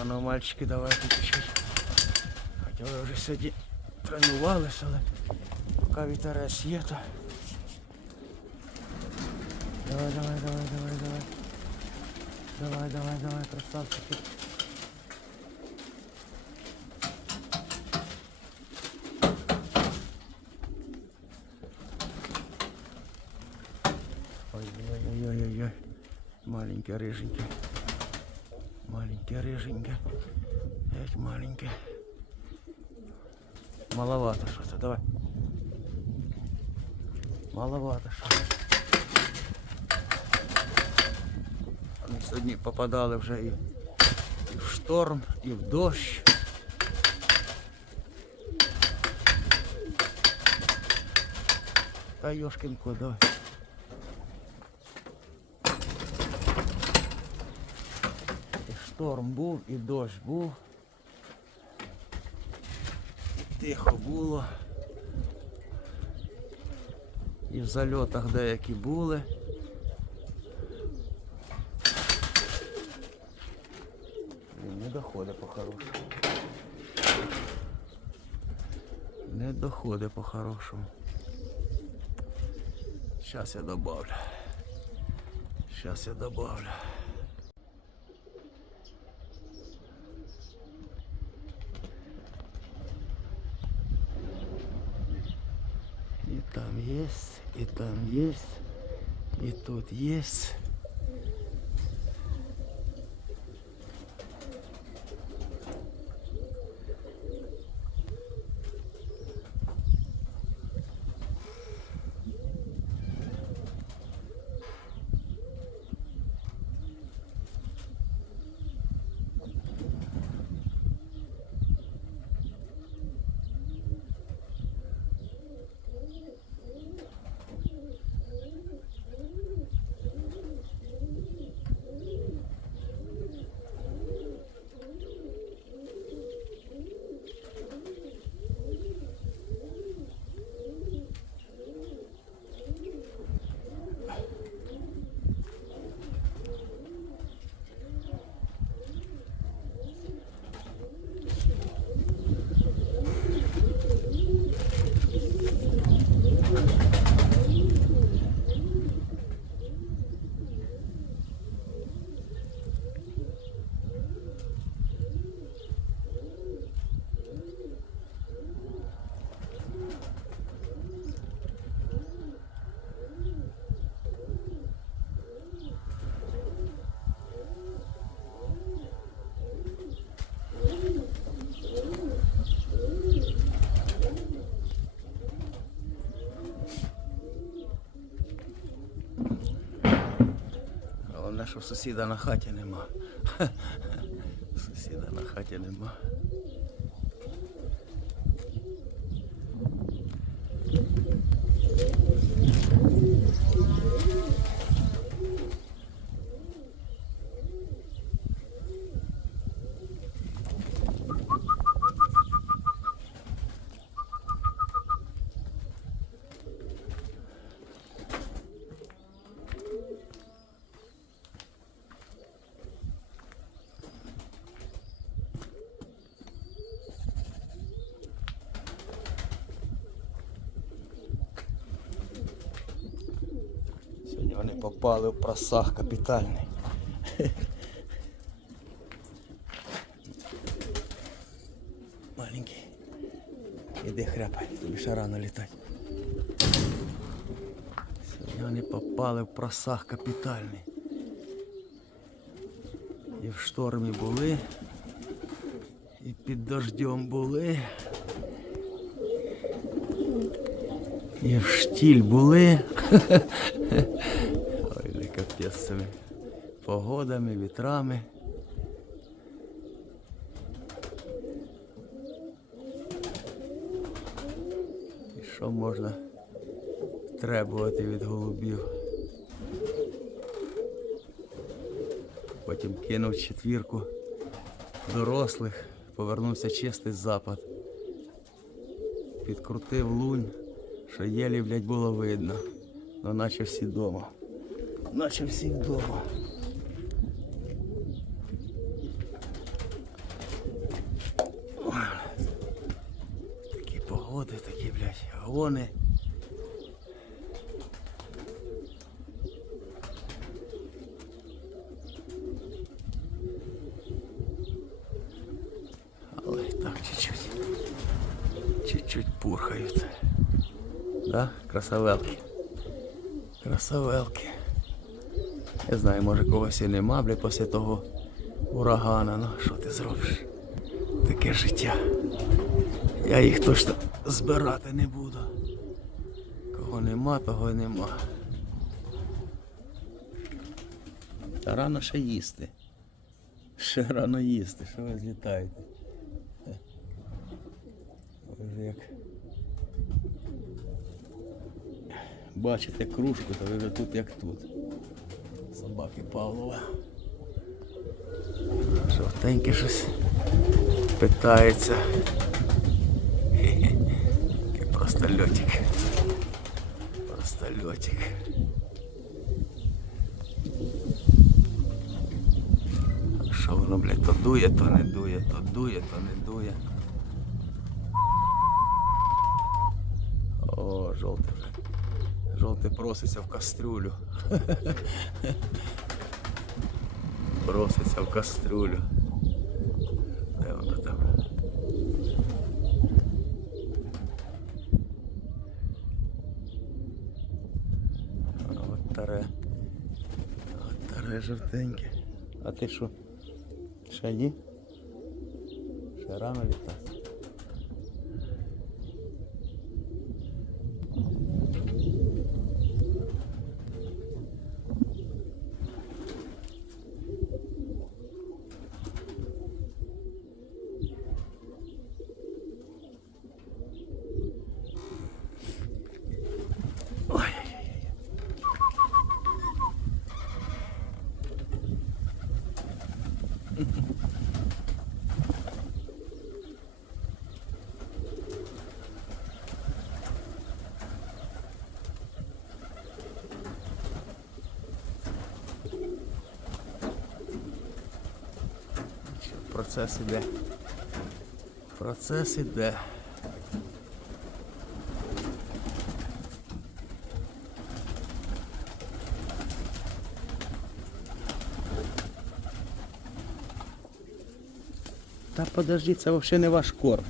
А ну, мальчики, давайте чуть-чуть. Хоча ви вже сьогодні тренувалися, але поки вітерець є, то. Давай, давай, давай, давай, давай. Давай, давай, давай, красавчики. Ой-ой-ой-ой-ой. Маленькая рыженькая. Маленькая рыженькая. Эх, маленькая. Маловато что-то, давай. Маловато що. Вони сьогодні попадали вже і, і в шторм, і в дощ. Та Йошкін кот, Шторм був, і дощ був. Тихо було. І в зальотах деякі були. Не доходить по-хорошому. Не доходить по-хорошому. Сейчас я добавлю. Сейчас я добавлю. И там есть, и там есть, и тут есть. Що сусіда на хаті нема. Сусіда на хаті нема. Сьогодні вони попали в просах капітальний. Маленький. Іди хряпай, тобі ще рано літати. Сьогодні попали в просах капітальний. І в штормі були, і під дождем були. І в штіль були. Ой, з цими погодами, вітрами. І що можна требувати від голубів? Потім кинув четвірку дорослих, повернувся чистий запад. Підкрутив лунь, що єлі, блядь, було видно. Ну наче всі вдома наче всі вдома. Такі погоди, такі, блядь, гони. Але так чуть-чуть. Чуть-чуть пурхають. Да? Красавелки. Красавелки. Я знаю, може когось і нема, бля, після того урагана. Ну, що ти зробиш? Таке життя. Я їх точно збирати не буду. Кого нема, того й нема. Та рано ще їсти. Ще рано їсти, що ви злітаєте? Вже як бачите кружку, то ви вже тут як тут. Собаки Павлова. Жовтеньке щось питається. Такий Просто льотик. Просто льотик. Що воно, блядь, то дує, то не дує, то дує, то не дує. О, жовтий Жовтий проситься в кастрюлю. Проситься в кастрюлю. Де воно там? От таре. От таре жовтеньке. А ти що? Ще ні? Ще рано літати. Процес іде. Процес іде. Та подожди, це взагалі не ваш корм.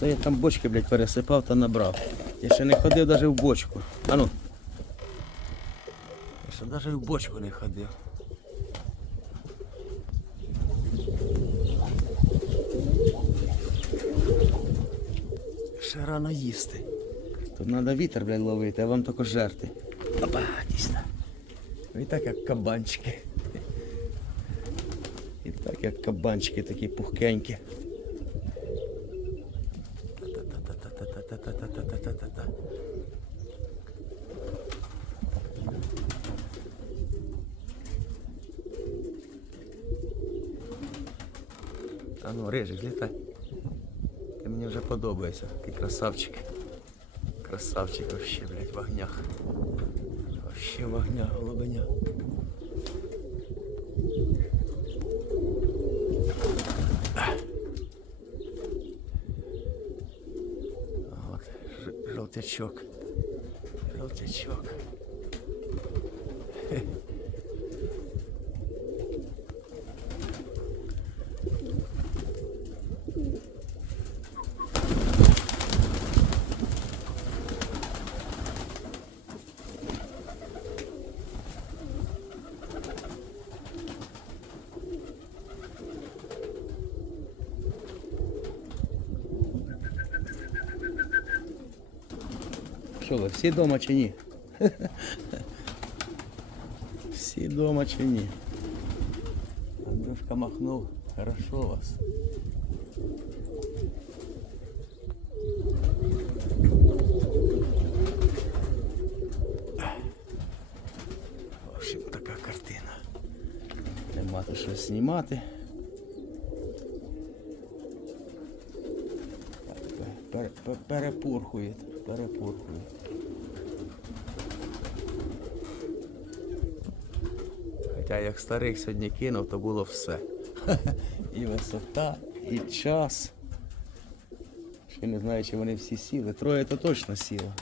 Це я там бочки, блядь, пересипав та набрав. Я ще не ходив навіть в бочку. А ну. Я ще навіть в бочку не ходив. Ще рано їсти. Тут треба вітер, блядь, ловити, а вам тільки жерти. Опа, дійсно. Ви так як кабанчики. Так як кабанчики такі пухкенькі. А ну, режик, літай. Ти мені вже подобаєшся, ти красавчик. Красавчик вообще, блядь, в огнях. Вообще в огнях, голубеня. надо. Вот, желтячок. Желтячок. Що ви, всі вдома чи ні? Всі вдома чи ні? Андрюшка махнув. Хорошо у вас. В общем, така картина. Нема то що знімати. Пер- пер- Перепурхує, перепурхує. Хоча як старих сьогодні кинув, то було все. І висота, і час. Ще не знаю, чи вони всі сіли. Троє то точно сіло.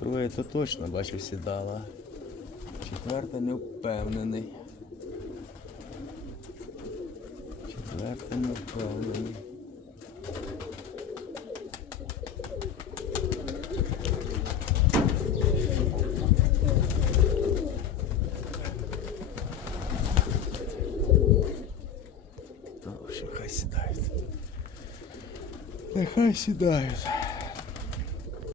Троє то точно, бачу, сідала. Четверта не впевнений. Четверта не впевнений. Ну, в общем, хай сідають. Нехай сідають.